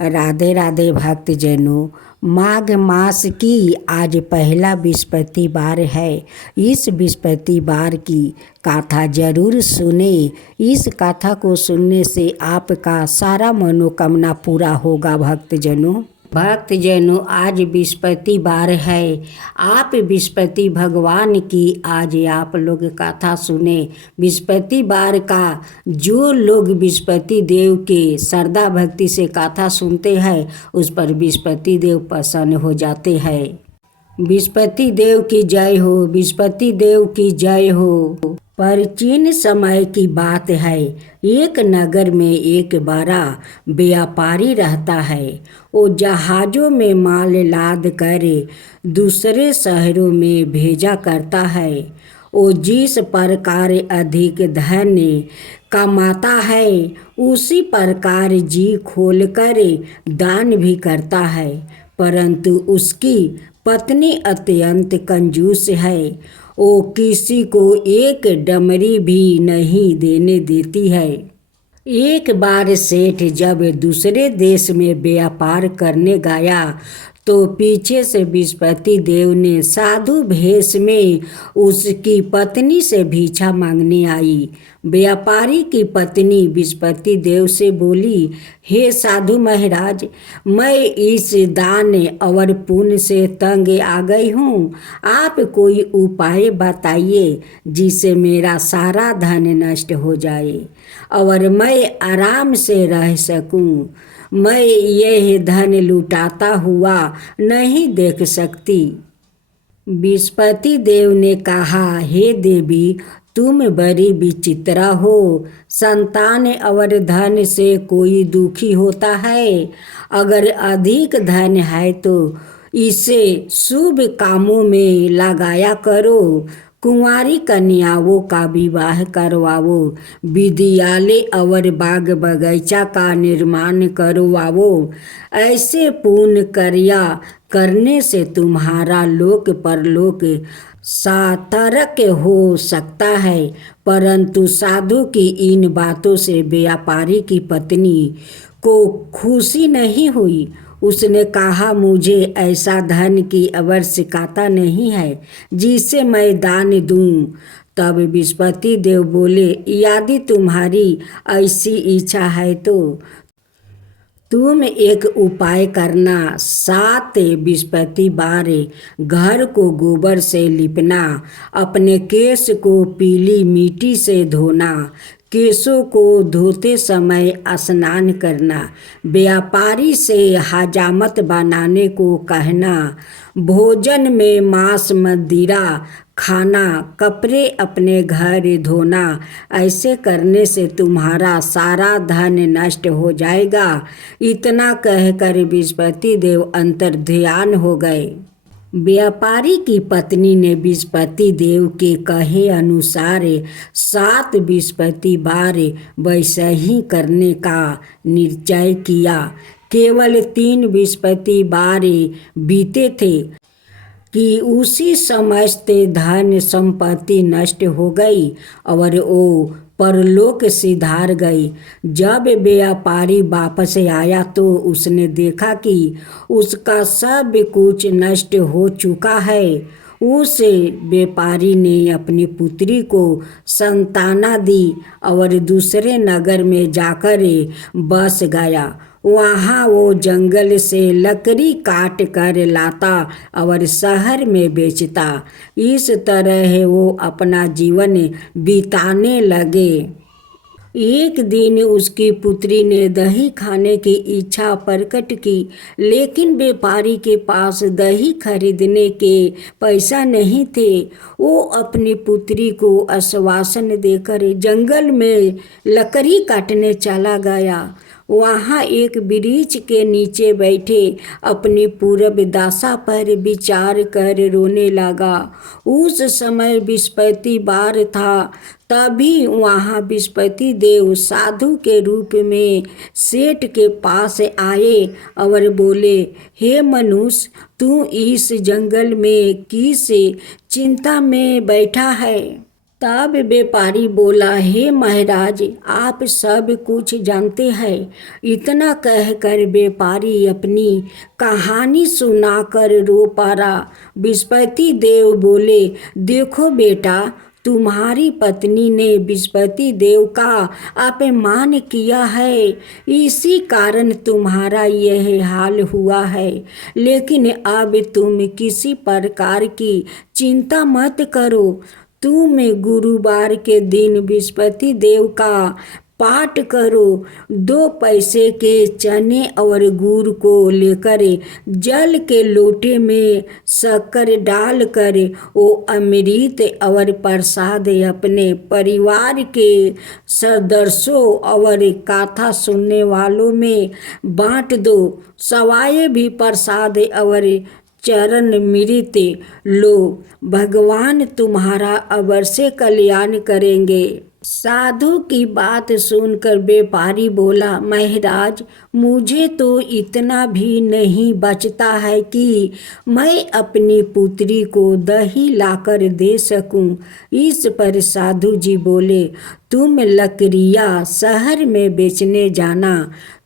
राधे राधे भक्तजनों। माघ मास की आज पहला बृहस्पतिवार है। इस बृहस्पतिवार की कथा जरूर सुने। इस कथा को सुनने से आपका सारा मनोकामना पूरा होगा भक्तजनों। आज बृहस्पतिवार है। आप बृहस्पति भगवान की आज आप लोग कथा सुने। बृहस्पतिवार का जो लोग बृहस्पति देव के श्रद्धा भक्ति से कथा सुनते हैं उस पर बृहस्पति देव प्रसन्न हो जाते हैं। बृहस्पति देव की जय हो, बृहस्पति देव की जय हो। प्राचीन समय की बात है। एक नगर में एक बड़ा व्यापारी रहता है। वो जहाज़ों में माल लाद कर दूसरे शहरों में भेजा करता है। वो जिस प्रकार अधिक धन कमाता है उसी प्रकार जी खोलकर दान भी करता है, परंतु उसकी पत्नी अत्यंत कंजूस है। वो किसी को एक डमरी भी नहीं देने देती है। एक बार सेठ जब दूसरे देश में व्यापार करने गया तो पीछे से बृहस्पति देव ने साधु भेष में उसकी पत्नी से भिक्षा मांगने आई। व्यापारी की पत्नी बृहस्पति देव से बोली, हे साधु महाराज, मैं इस दान और पुण्य से तंग आ गई हूँ। आप कोई उपाय बताइए जिससे मेरा सारा धन नष्ट हो जाए और मैं आराम से रह सकूँ। मैं यह धन लुटाता हुआ नहीं देख सकती। बृहस्पति देव ने कहा, हे देवी, तुम बड़ी विचित्रा हो। संतान और धन से कोई दुखी होता है। अगर अधिक धन है तो इसे शुभ कामों में लगाया करो। कुंवारी कन्याओं का विवाह करवाओ, विद्यालय और बाग बगीचा का निर्माण करवाओ। ऐसे पुण्य कार्य करने से तुम्हारा लोक परलोक सार्थक हो सकता है। परंतु साधु की इन बातों से व्यापारी की पत्नी को खुशी नहीं हुई। उसने कहा, मुझे ऐसा धन की आवश्यकता नहीं है जिसे मैं दान दूं। तब बृहस्पति देव बोले, यदि तुम्हारी ऐसी इच्छा है तो तुम एक उपाय करना। 7 बृहस्पतिवार घर को गोबर से लिपना, अपने केश को पीली मिट्टी से धोना, केशों को धोते समय स्नान करना, व्यापारी से हजामत बनाने को कहना, भोजन में मांस मदिरा खाना, कपड़े अपने घर धोना। ऐसे करने से तुम्हारा सारा धन नष्ट हो जाएगा। इतना कहकर बृहस्पति देव अंतर्ध्यान हो गए। व्यापारी की पत्नी ने बृहस्पति देव के कहे अनुसार 7 बृहस्पतिवार वैसे ही करने का निश्चय किया। केवल 3 बृहस्पतिवार बीते थे कि उसी समस्त धन संपत्ति नष्ट हो गई और वो परलोक सिधार गई। जब व्यापारी वापस आया तो उसने देखा कि उसका सब कुछ नष्ट हो चुका है। उस व्यापारी ने अपनी पुत्री को संताना दी और दूसरे नगर में जाकर बस गया। वहाँ वो जंगल से लकड़ी काट कर लाता और शहर में बेचता। इस तरह वो अपना जीवन बिताने लगे। एक दिन उसकी पुत्री ने दही खाने की इच्छा प्रकट की, लेकिन व्यापारी के पास दही खरीदने के पैसा नहीं थे। वो अपनी पुत्री को आश्वासन देकर जंगल में लकड़ी काटने चला गया। वहाँ एक वृक्ष के नीचे बैठे अपनी पूर्व दशा पर विचार कर रोने लगा। उस समय बृहस्पतिवार था। तभी वहाँ बृहस्पति देव साधु के रूप में सेठ के पास आए और बोले, हे मनुष्य, तू इस जंगल में किस चिंता में बैठा है? तब व्यापारी बोला, हे महाराज, आप सब कुछ जानते हैं। इतना कहकर व्यापारी अपनी कहानी सुनाकर रो पड़ा। बृहस्पति देव बोले, देखो बेटा, तुम्हारी पत्नी ने बृहस्पति देव का अपमान किया है, इसी कारण तुम्हारा यह हाल हुआ है। लेकिन अब तुम किसी प्रकार की चिंता मत करो। तुम गुरुवार के दिन बृहस्पति देव का पाठ करो। 2 पैसे के चने और गुड़ को लेकर जल के लोटे में शक्कर डालकर वो अमृत और प्रसाद अपने परिवार के सदस्यों और कथा सुनने वालों में बांट दो। सवाए भी प्रसाद और चरण मृत लो, भगवान तुम्हारा अवश्य कल्याण करेंगे। साधु की बात सुनकर व्यापारी बोला, महाराज, मुझे तो इतना भी नहीं बचता है कि मैं अपनी पुत्री को दही लाकर दे सकूं। इस पर साधु जी बोले, तुम लकड़ियाँ शहर में बेचने जाना।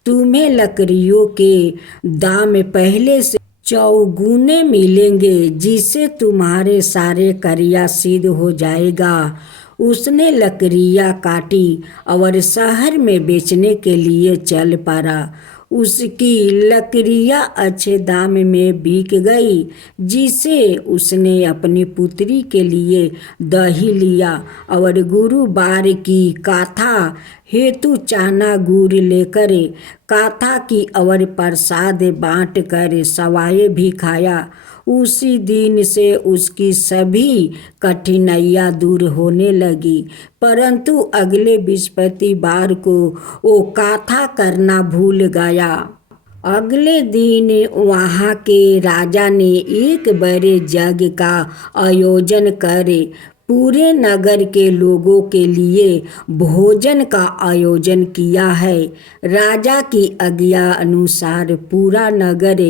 तुम्हें लकड़ियों के दाम पहले से चौगुने मिलेंगे, जिससे तुम्हारे सारे कार्य सिद्ध हो जाएगा। उसने लकड़ियाँ काटी और शहर में बेचने के लिए चल पड़ा। उसकी लकड़ियाँ अच्छे दाम में बिक गई, जिसे उसने अपनी पुत्री के लिए दही लिया और गुरुवार की कथा हेतु चना गुड़ लेकर कथा की और प्रसाद बांट कर सवाए भी खाया। उसी दिन से उसकी सभी कठिनाइयाँ दूर होने लगी। परंतु अगले बृहस्पतिवार को वो कथा करना भूल गया। अगले दिन वहाँ के राजा ने एक बड़े यज्ञ का आयोजन कर पूरे नगर के लोगों के लिए भोजन का आयोजन किया है। राजा की आज्ञा अनुसार पूरा नगर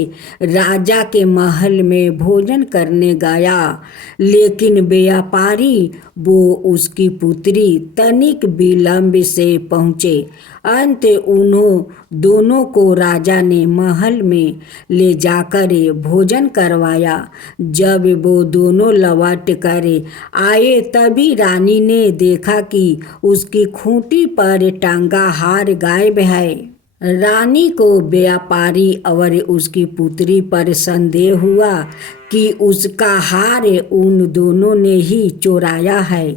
राजा के महल में भोजन करने गया, लेकिन व्यापारी वो उसकी पुत्री तनिक विलंब से पहुँचे। अंत उन्हों दोनों को राजा ने महल में ले जाकर भोजन करवाया। जब वो दोनों लौट कर आए, तभी रानी ने देखा कि उसकी खूंटी पर टांगा हार गायब है। रानी को व्यापारी और उसकी पुत्री पर संदेह हुआ कि उसका हार उन दोनों ने ही चुराया है।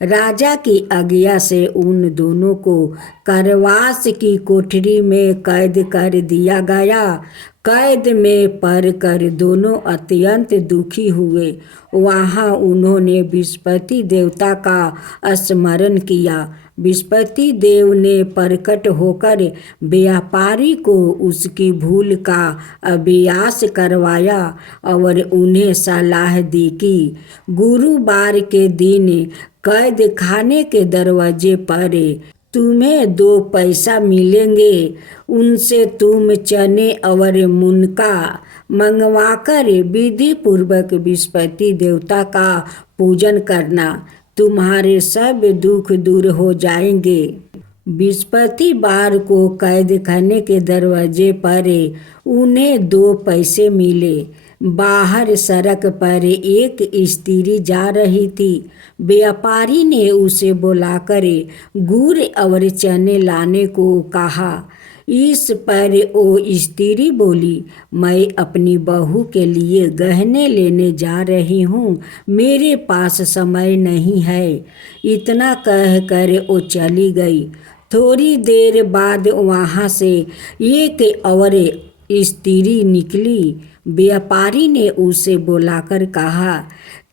राजा की आज्ञा से उन दोनों को कारावास की कोठरी में कैद कर दिया गया। कैद में पड़कर दोनों अत्यंत दुखी हुए। वहाँ उन्होंने बृहस्पति देवता का स्मरण किया। बृहस्पति देव ने प्रकट होकर व्यापारी को उसकी भूल का अभ्यास करवाया और उन्हें सलाह दी कि गुरुवार के दिन कैद खाने के दरवाजे पर तुम्हें 2 पैसा मिलेंगे। उनसे तुम चने और मुनका मंगवाकर विधि पूर्वक बृहस्पति देवता का पूजन करना। तुम्हारे सब दुख दूर हो जाएंगे। बृहस्पतिवार को कैद खाने के दरवाजे पर उन्हें 2 पैसे मिले। बाहर सड़क पर एक स्त्री जा रही थी। व्यापारी ने उसे बुलाकर गुड़ और चने लाने को कहा। इस पर वो स्त्री बोली, मैं अपनी बहू के लिए गहने लेने जा रही हूँ, मेरे पास समय नहीं है। इतना कहकर वो चली गई। थोड़ी देर बाद वहाँ से एक और स्त्री निकली। व्यापारी ने उसे बुलाकर कहा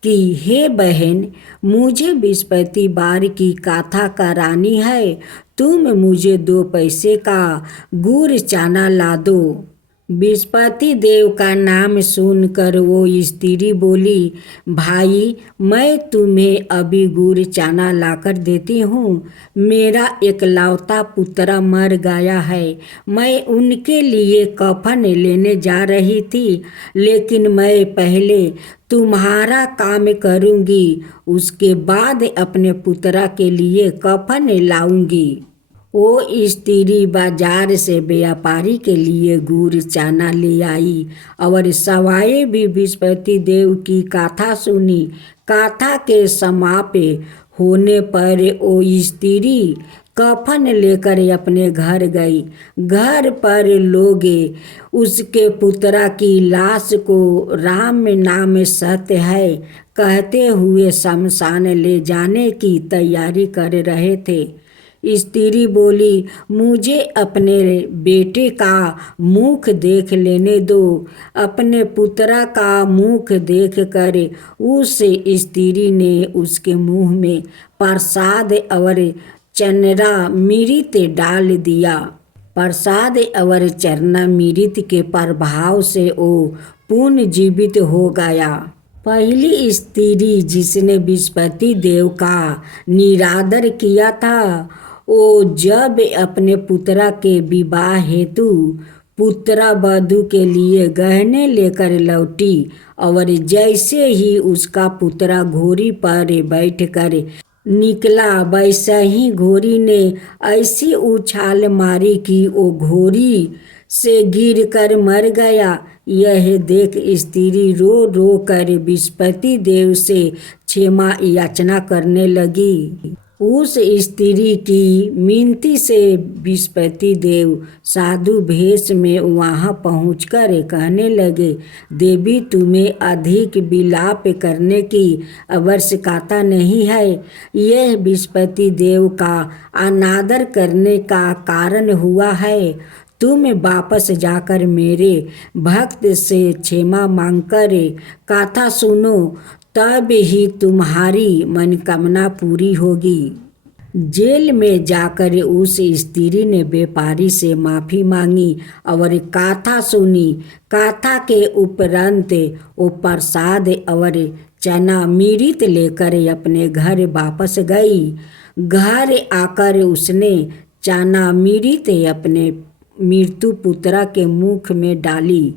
कि हे बहन, मुझे बृहस्पतिवार की कथा करानी है, तुम मुझे 2 पैसे का गुड़ चना ला दो। बृहस्पति देव का नाम सुनकर वो स्त्री बोली, भाई मैं तुम्हें अभी गुड़ चाना लाकर देती हूँ। मेरा एकलौता पुत्र मर गया है। मैं उनके लिए कफन लेने जा रही थी, लेकिन मैं पहले तुम्हारा काम करूँगी, उसके बाद अपने पुत्र के लिए कफन लाऊंगी। वो स्त्री बाजार से व्यापारी के लिए गुड़ चाना ले आई और सवाए भी बृहस्पति देव की कथा सुनी। कथा के समाप्त होने पर वो स्त्री कफन लेकर अपने घर गई। घर पर लोग उसके पुत्र की लाश को राम नाम सत्य है कहते हुए शमशान ले जाने की तैयारी कर रहे थे। स्त्री बोली, मुझे अपने बेटे का मुख देख लेने दो। अपने पुत्र का मुख देखकर उस स्त्री ने उसके मुंह में प्रसाद और चरना मृत डाल दिया। प्रसाद और चरना मृत के प्रभाव से वो पुनर्जीवित हो गया। पहली स्त्री जिसने बृहस्पति देव का निरादर किया था, वो जब अपने पुत्र के विवाह हेतु पुत्र वधू के लिए गहने लेकर लौटी और जैसे ही उसका पुत्र घोड़ी पर बैठकर निकला, वैसे ही घोड़ी ने ऐसी उछाल मारी कि वो घोड़ी से गिरकर मर गया। यह देख स्त्री रो रो कर बृहस्पति देव से क्षमा याचना करने लगी। उस स्त्री की मिनती से बृहस्पति देव साधु भेष में वहाँ पहुंचकर कहने लगे, देवी तुम्हें अधिक विलाप करने की आवश्यकता नहीं है। यह बृहस्पति देव का अनादर करने का कारण हुआ है। तुम वापस जाकर मेरे भक्त से क्षमा मांगकर कथा सुनो, तब ही तुम्हारी मनोकामना पूरी होगी। जेल में जाकर उस स्त्री ने व्यापारी से माफ़ी मांगी और कथा सुनी। कथा के उपरांत वो प्रसाद और चना मृत लेकर अपने घर वापस गई। घर आकर उसने चना मृत अपने मृत्यु पुत्र के मुख में डाली।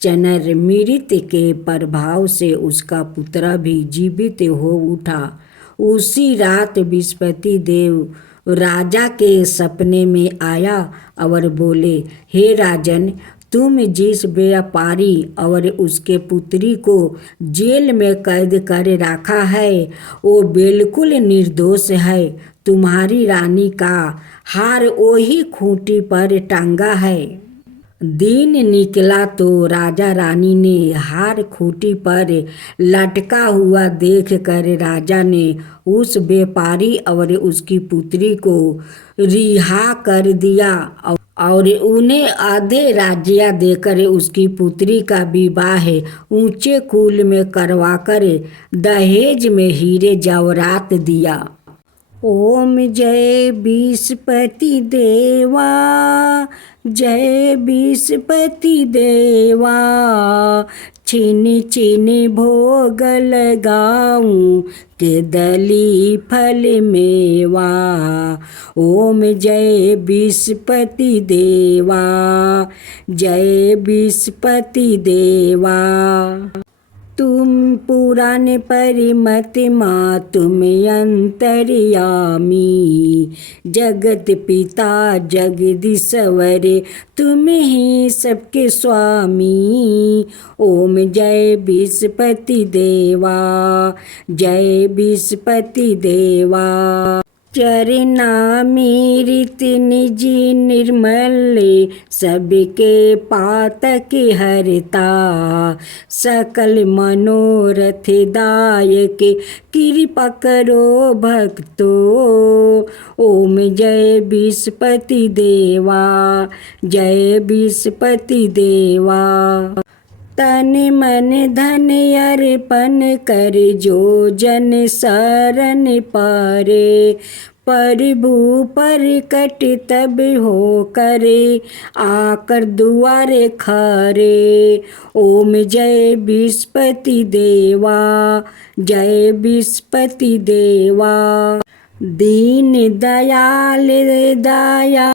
चनर मृत के प्रभाव से उसका पुत्र भी जीवित हो उठा। उसी रात बृहस्पति देव राजा के सपने में आया और बोले, हे राजन, तुम जिस व्यापारी और उसके पुत्री को जेल में कैद कर रखा है वो बिल्कुल निर्दोष है। तुम्हारी रानी का हार वही खूंटी पर टांगा है। दिन निकला तो राजा रानी ने हार खूंटी पर लटका हुआ देखकर राजा ने उस व्यापारी और उसकी पुत्री को रिहा कर दिया और उन्हें आधे राज्य देकर उसकी पुत्री का विवाह ऊंचे कुल में करवाकर दहेज में हीरे जवाहरात दिया। ओम जय बृहस्पति देवा, जय बृहस्पति देवा, छिन छिन भोग लगाऊं केदली फल मेवा। ओम जय बृहस्पति देवा, जय बृहस्पति देवा। तुम पुराण परिमत माँ तुम अंतर्यामी, जगत पिता जगदीश्वर तुम ही सबके स्वामी। ओम जय बृहस्पति देवा, जय बृहस्पति देवा। चरनामृत निज निर्मल सबके पातक हरता, सकल मनोरथ दायक कृपा करो भक्तो। ओम जय बृहस्पति देवा, जय बृहस्पति देवा। तन मन धन अर्पण कर जो जन शरण पारे। प्रभु प्रकट तब हो करे आकर दुआरे खरे। ओम जय विस्पति देवा, जय विस्पति देवा। दीन दयाल दया